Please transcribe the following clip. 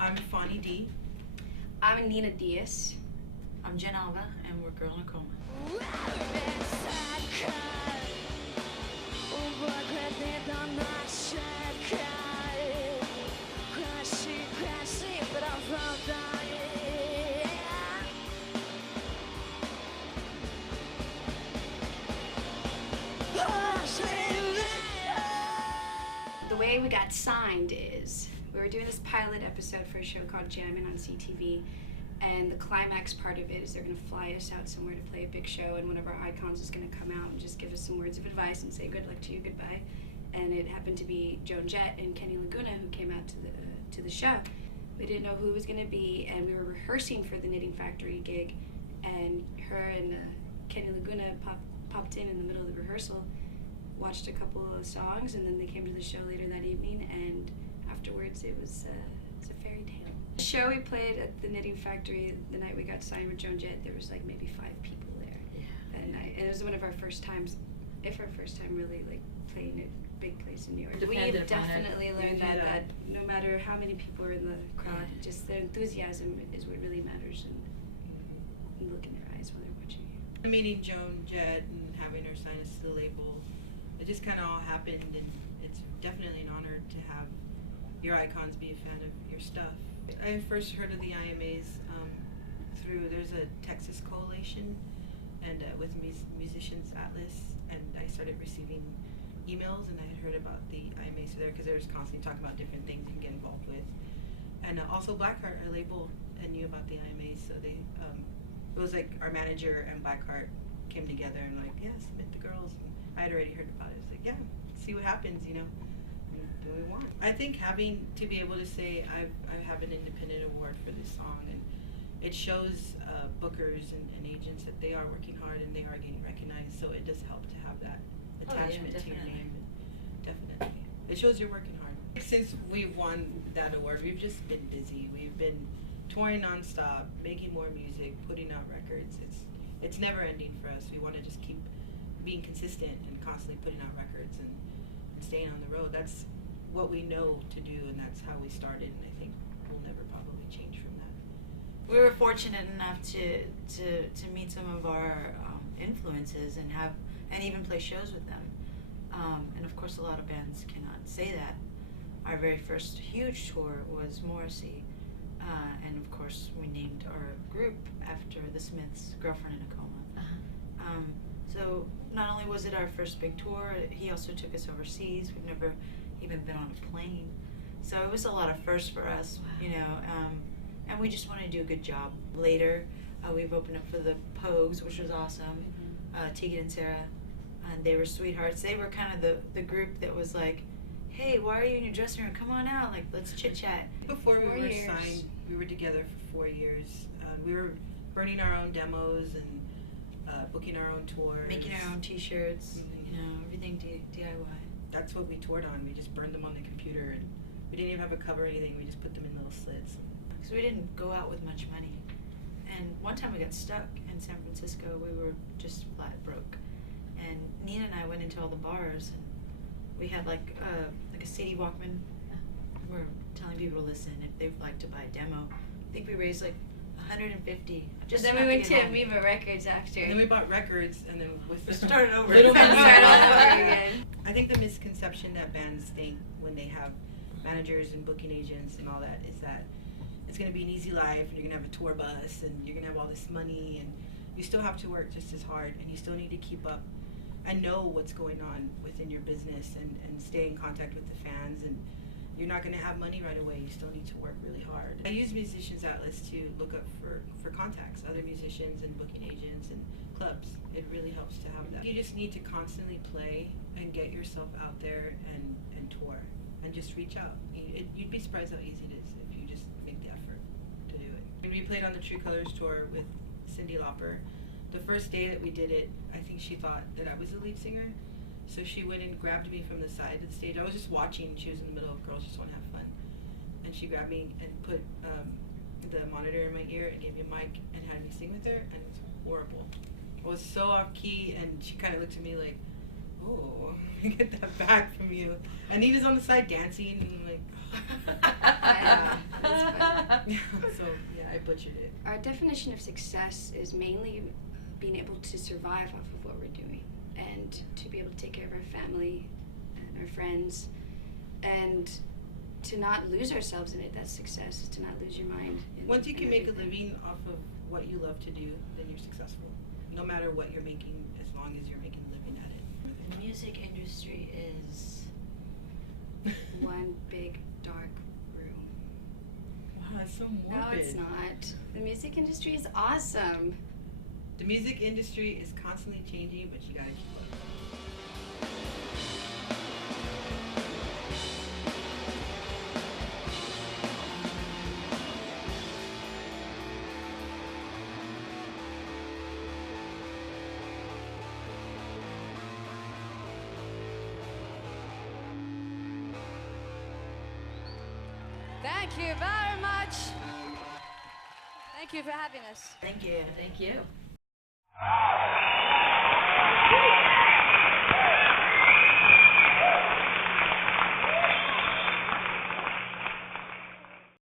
I'm Fonnie D. I'm Nina Diaz. I'm Jen Alva, and we're Girl in Coma. The way we got signed is we were doing this pilot episode for a show called Jammin' on CTV, and the climax part of it is they're going to fly us out somewhere to play a big show, and one of our icons is going to come out and just give us some words of advice and say good luck to you, goodbye. And it happened to be Joan Jett and Kenny Laguna who came out to the show. We didn't know who it was going to be, and we were rehearsing for the Knitting Factory gig, and her and Kenny Laguna popped in the middle of the rehearsal, watched a couple of songs, and then they came to the show later that evening, and afterwards it was a fairy tale. The show we played at the Knitting Factory the night we got signed with Joan Jett, there was like maybe 5 people there that night. And it was one of our first times, if our first time really like playing a big place in New York. We've definitely learned that no matter how many people are in the crowd, just the enthusiasm is what really matters, and you look in their eyes while they're watching you. Meeting Joan Jett and having her sign us to the label, it just kind of all happened, and it's definitely an honor to have your icons be a fan of your stuff. I first heard of the IMAs through, there's a Texas coalition and with Musicians Atlas, and I started receiving emails, and I had heard about the IMAs there because they were constantly talking about different things you can get involved with. And also Blackheart, our label, and knew about the IMAs, so they, it was like our manager and Blackheart came together and like, yeah, submit the girls. And I had already heard about it. It's like, yeah, see what happens, you know. Do we want? I think having to be able to say I have an independent award for this song, and it shows bookers and agents that they are working hard and they are getting recognized. So it does help to have that attachment to your name. Definitely, it shows you're working hard. Since we've won that award, we've just been busy. We've been touring nonstop, making more music, putting out records. It's never ending for us. We want to just keep being consistent and constantly putting out records and staying on the road. That's what we know to do, and that's how we started, and I think we'll never probably change from that. We were fortunate enough to meet some of our influences and even play shows with them. And of course a lot of bands cannot say that. Our very first huge tour was Morrissey, and of course we named our group after the Smiths' Girlfriend in a Coma. So not only was it our first big tour, he also took us overseas. We've never even been on a plane. So it was a lot of firsts for us, you know, and we just wanted to do a good job. Later, we've opened up for the Pogues, which was awesome, Tegan and Sarah, and they were sweethearts. They were kind of the group that was like, hey, why are you in your dressing room? Come on out, like, let's chit-chat. Before we were signed, we were together for 4 years. We were burning our own demos and booking our own tours. Making our own t-shirts, you know, everything DIY. That's what we toured on. We just burned them on the computer, and we didn't even have a cover or anything. We just put them in little slits. Because we didn't go out with much money. And one time we got stuck in San Francisco. We were just flat broke. And Nina and I went into all the bars, and we had like a CD Walkman. We're telling people to listen if they'd like to buy a demo. I think we raised like $150. Just then we went to Amoeba Records after. And then we bought records, and then we started over. Started over again. I think the misconception that bands think when they have managers and booking agents and all that is that it's going to be an easy life, and you're going to have a tour bus, and you're going to have all this money, and you still have to work just as hard, and you still need to keep up and know what's going on within your business and stay in contact with the fans. And you're not going to have money right away. You still need to work really hard. I use Musicians Atlas to look up for contacts, other musicians and booking agents and clubs. It really helps to have that. You just need to constantly play and get yourself out there and tour and just reach out. You'd be surprised how easy it is if you just make the effort to do it. We played on the True Colors tour with Cyndi Lauper. The first day that we did it, I think she thought that I was the lead singer. So she went and grabbed me from the side of the stage. I was just watching. She was in the middle of Girls Just Want to Have Fun. And she grabbed me and put the monitor in my ear and gave me a mic and had me sing with her, and it was horrible. I was so off key, and she kind of looked at me like, oh, get that back from you. And Nina's on the side dancing, and I'm like, yeah, that's fun. So yeah, I butchered it. Our definition of success is mainly being able to survive off of what we're doing and to be able to take care of our family and our friends and to not lose ourselves in it. That's success, is to not lose your mind. Once you can make a living off of what you love to do, then you're successful. No matter what you're making, as long as you're making a living at it. The music industry is one big dark room. Wow, that's so morbid. No, it's not. The music industry is awesome. The music industry is constantly changing, but you gotta keep up. Thank you very much. Thank you for having us. Thank you. Thank you.